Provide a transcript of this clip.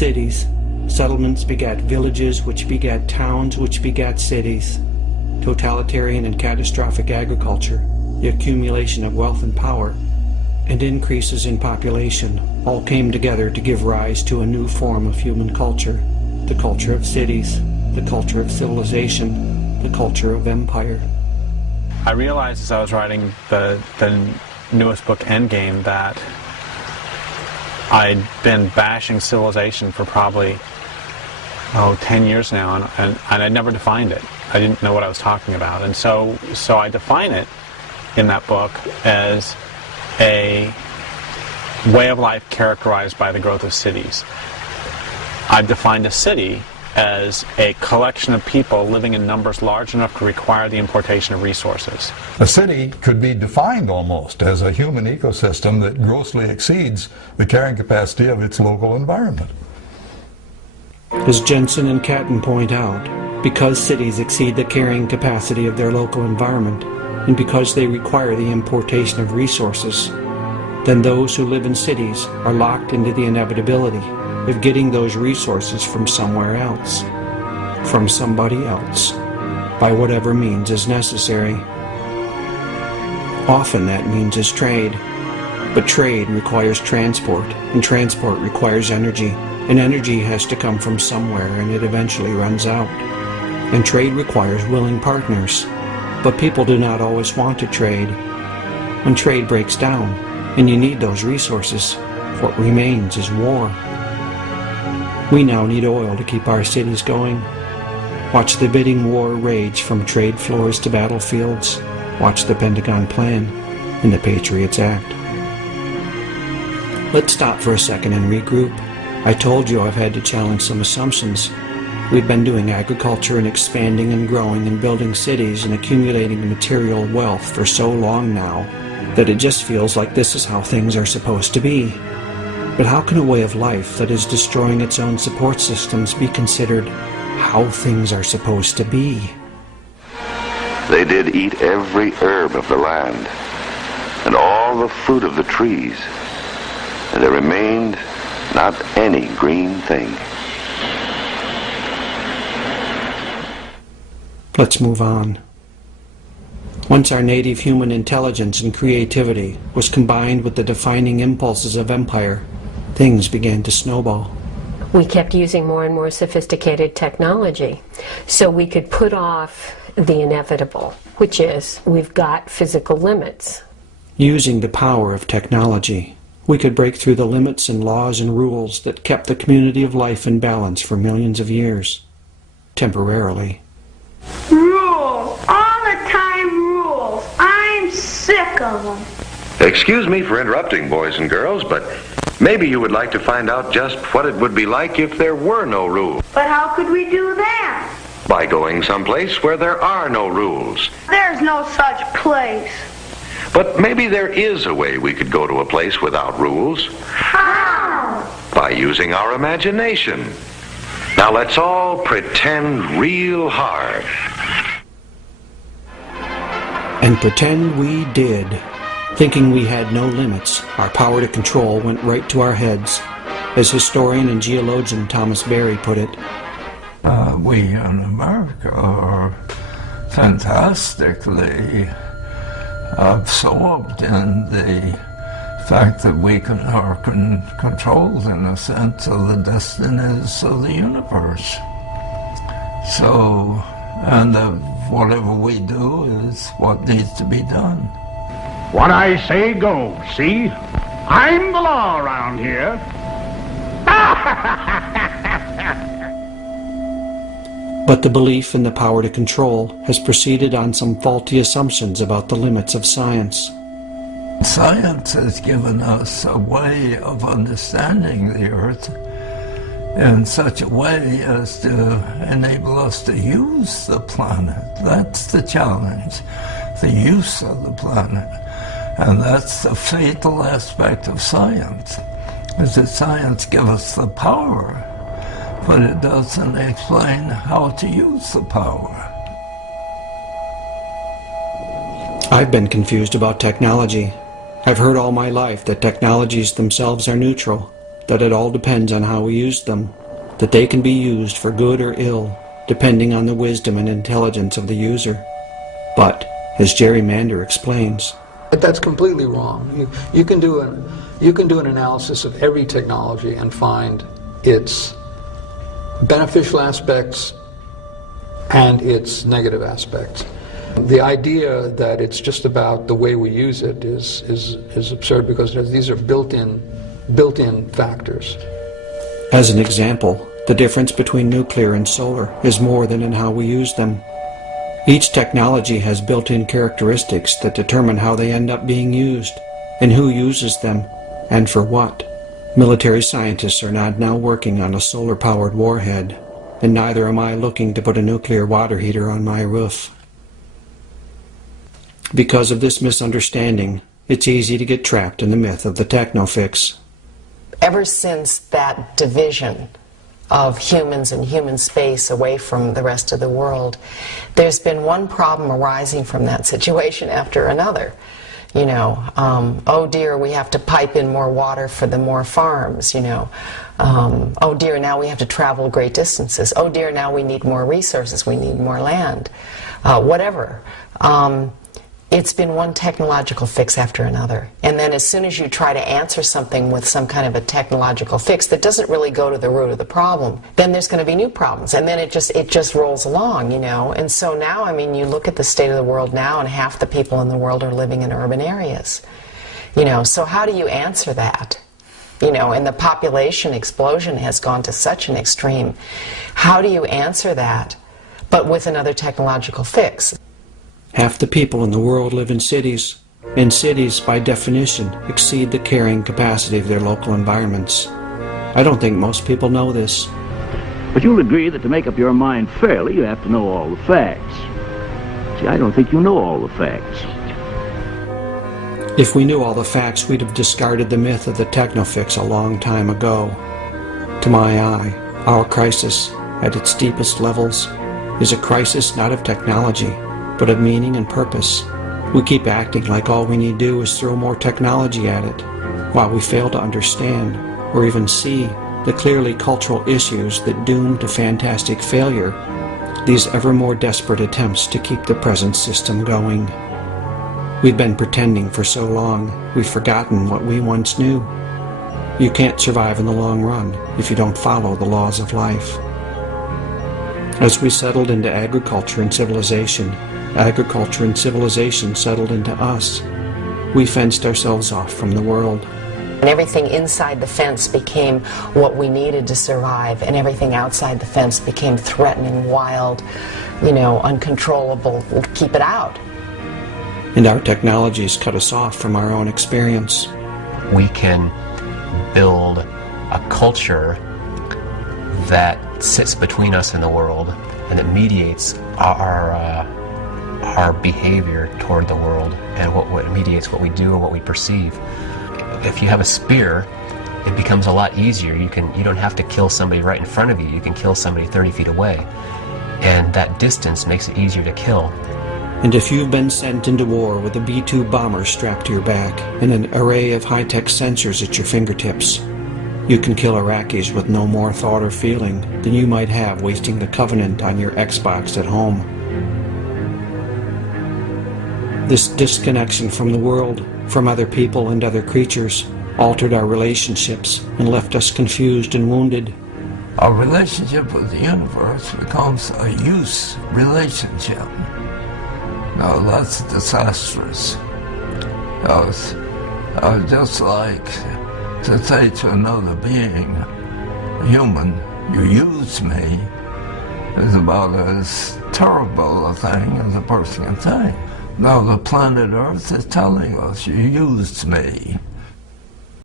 Cities. Settlements begat villages, which begat towns, which begat cities. Totalitarian and catastrophic agriculture, the accumulation of wealth and power, and increases in population all came together to give rise to a new form of human culture, the culture of cities, the culture of civilization, the culture of empire. I realized as I was writing the newest book, Endgame, that I'd been bashing civilization for probably 10 years now, and I'd never defined it. I didn't know what I was talking about, and so I define it in that book as a way of life characterized by the growth of cities. I've defined a city as a collection of people living in numbers large enough to require the importation of resources. A city could be defined almost as a human ecosystem that grossly exceeds the carrying capacity of its local environment. As Jensen and Catton point out, because cities exceed the carrying capacity of their local environment, and because they require the importation of resources, then those who live in cities are locked into the inevitability of getting those resources from somewhere else, from somebody else, by whatever means is necessary. Often that means is trade, but trade requires transport, and transport requires energy, and energy has to come from somewhere, and it eventually runs out. And trade requires willing partners, but people do not always want to trade. When trade breaks down, and you need those resources, what remains is war. We now need oil to keep our cities going. Watch the bidding war rage from trade floors to battlefields. Watch the Pentagon plan and the Patriots Act. Let's stop for a second and regroup. I told you I've had to challenge some assumptions. We've been doing agriculture and expanding and growing and building cities and accumulating material wealth for so long now that it just feels like this is how things are supposed to be. But how can a way of life that is destroying its own support systems be considered how things are supposed to be? They did eat every herb of the land, and all the fruit of the trees, and there remained not any green thing. Let's move on. Once our native human intelligence and creativity was combined with the defining impulses of empire, things began to snowball. We kept using more and more sophisticated technology so we could put off the inevitable, which is we've got physical limits. Using the power of technology, we could break through the limits and laws and rules that kept the community of life in balance for millions of years, temporarily. Rules, all the time rules. I'm sick of them. Excuse me for interrupting, boys and girls, but maybe you would like to find out just what it would be like if there were no rules. But how could we do that? By going someplace where there are no rules. There's no such place. But maybe there is a way we could go to a place without rules. How? By using our imagination. Now let's all pretend real hard. And pretend we did. Thinking we had no limits, our power to control went right to our heads. As historian and geologian Thomas Berry put it, we in America are fantastically absorbed in the fact that we are controlled, in a sense, of the destinies of the universe. So, and whatever we do is what needs to be done. What I say goes, see? I'm the law around here. but the belief in the power to control has proceeded on some faulty assumptions about the limits of science. Science has given us a way of understanding the Earth in such a way as to enable us to use the planet. That's the challenge, the use of the planet. And that's the fatal aspect of science, is that science gives us the power, but it doesn't explain how to use the power. I've been confused about technology. I've heard all my life that technologies themselves are neutral, that it all depends on how we use them, that they can be used for good or ill, depending on the wisdom and intelligence of the user. But, as Jerry Mander explains, but that's completely wrong. You can do an analysis of every technology and find its beneficial aspects and its negative aspects. The idea that it's just about the way we use it is absurd, because these are built-in factors. As an example, the difference between nuclear and solar is more than in how we use them. Each technology has built-in characteristics that determine how they end up being used, and who uses them, and for what. Military scientists are not now working on a solar-powered warhead, and neither am I looking to put a nuclear water heater on my roof. Because of this misunderstanding, it's easy to get trapped in the myth of the techno-fix. Ever since that division of humans and human space away from the rest of the world, there's been one problem arising from that situation after another. You know, oh dear, we have to pipe in more water for the more farms, you know. Oh dear, now we have to travel great distances. Oh dear, now we need more resources, we need more land. Whatever. It's been one technological fix after another. And then as soon as you try to answer something with some kind of a technological fix that doesn't really go to the root of the problem, then there's going to be new problems. And then it just rolls along, you know. And so now, I mean, you look at the state of the world now, and half the people in the world are living in urban areas. You know, so how do you answer that? You know, and the population explosion has gone to such an extreme. How do you answer that, but with another technological fix? Half the people in the world live in cities, and cities, by definition, exceed the carrying capacity of their local environments. I don't think most people know this. But you'll agree that to make up your mind fairly, you have to know all the facts. See, I don't think you know all the facts. If we knew all the facts, we'd have discarded the myth of the techno-fix a long time ago. To my eye, our crisis, at its deepest levels, is a crisis not of technology, but of meaning and purpose. We keep acting like all we need do is throw more technology at it, while we fail to understand, or even see, the clearly cultural issues that doom to fantastic failure these ever more desperate attempts to keep the present system going. We've been pretending for so long, we've forgotten what we once knew. You can't survive in the long run if you don't follow the laws of life. As we settled into agriculture and civilization settled into us. We fenced ourselves off from the world. And everything inside the fence became what we needed to survive, and everything outside the fence became threatening, wild, you know, uncontrollable. Keep it out. And our technologies cut us off from our own experience. We can build a culture that sits between us and the world, and that mediates our behavior toward the world, and what mediates what we do and what we perceive. If you have a spear, it becomes a lot easier. You don't have to kill somebody right in front of you. You can kill somebody 30 feet away, and that distance makes it easier to kill. And if you've been sent into war with a B-2 bomber strapped to your back and an array of high-tech sensors at your fingertips, you can kill Iraqis with no more thought or feeling than you might have wasting the Covenant on your Xbox at home. This disconnection from the world, from other people and other creatures, altered our relationships and left us confused and wounded. Our relationship with the universe becomes a use relationship. Now that's disastrous. Just like to say to another being, human, you used me, is about as terrible a thing as a person can say. Now the planet Earth is telling us, you used me.